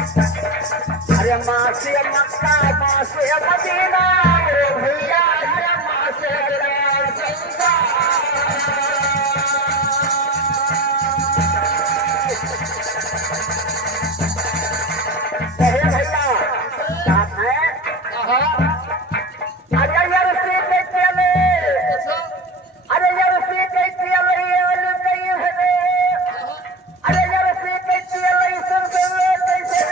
अरे माँ से मक्का माँ से मदीना भैया अरे माँ से भैया साथ है अरे यार से चले अरे यार से चले कहीं है अरे यार से चले सुन कैसे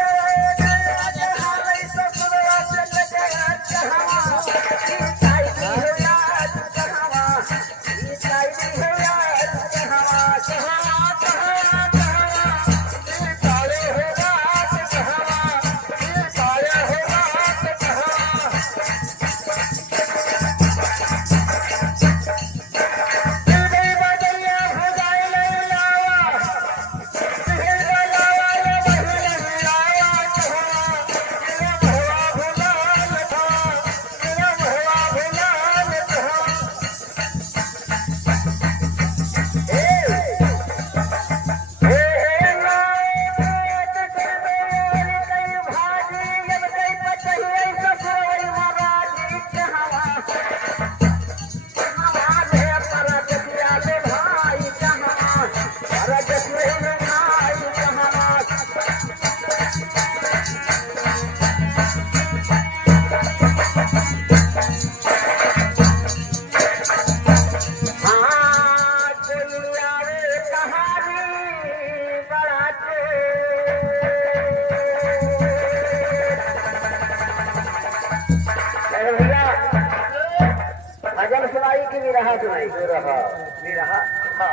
भजन सुनाई कि विरहा सुनाई विरहा हाँ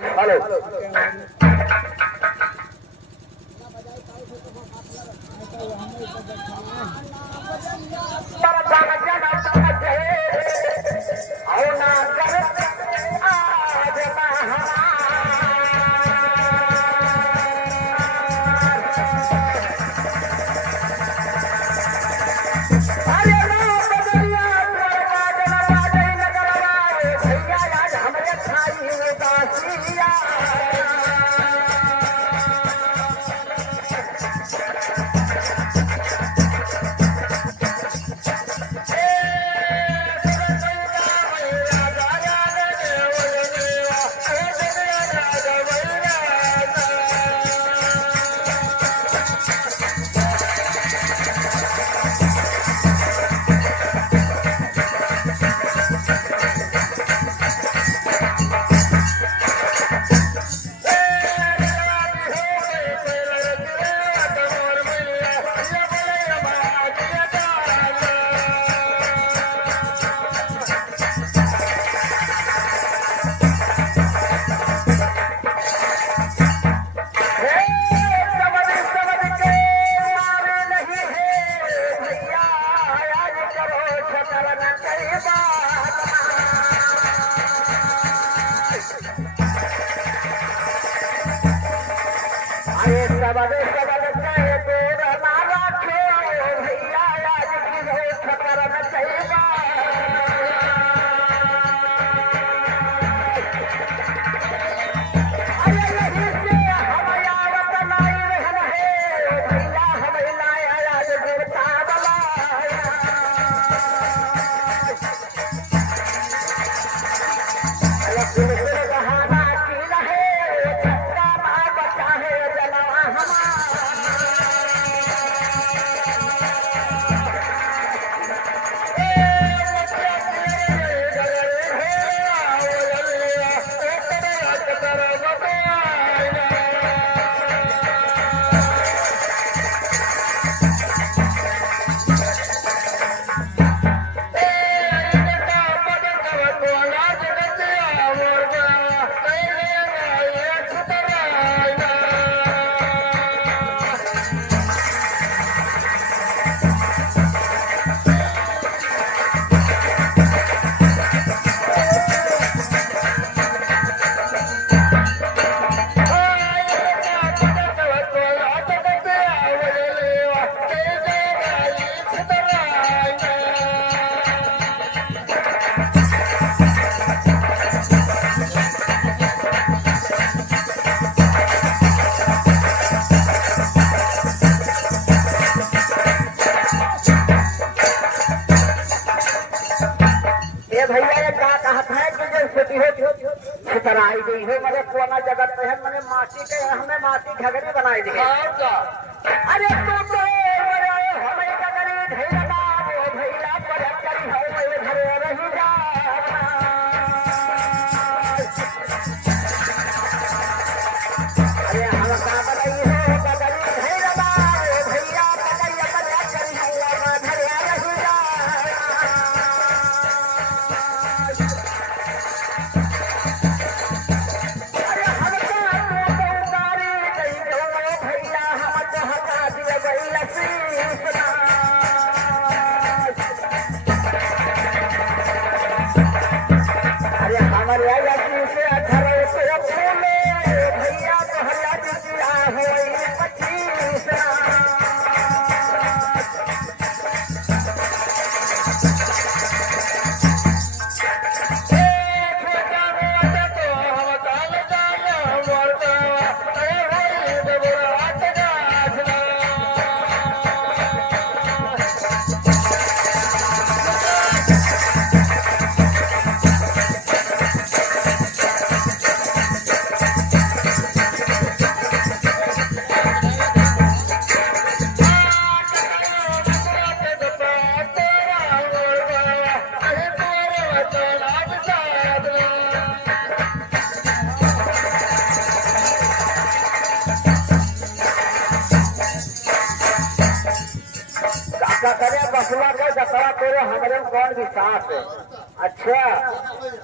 हेलो स्थिति हो छितराई गई है मेरे कोना जगत में है मैंने माटी के हमें माटी घगरी बनाई दी अरे तू तो हमें घगरी ढेला वो भैया पर करी हो मेरे घरे रही जा अरे हम का बनाई हो घगरी ढेला वो भैया पकैया पर करी हो घरे रही जा अरे हमारे आया से 18 से फूले भैया तो हल्ला दिया हो 25 करे बसला का जतरा तेरे हमारे कौन विश्वास है अच्छा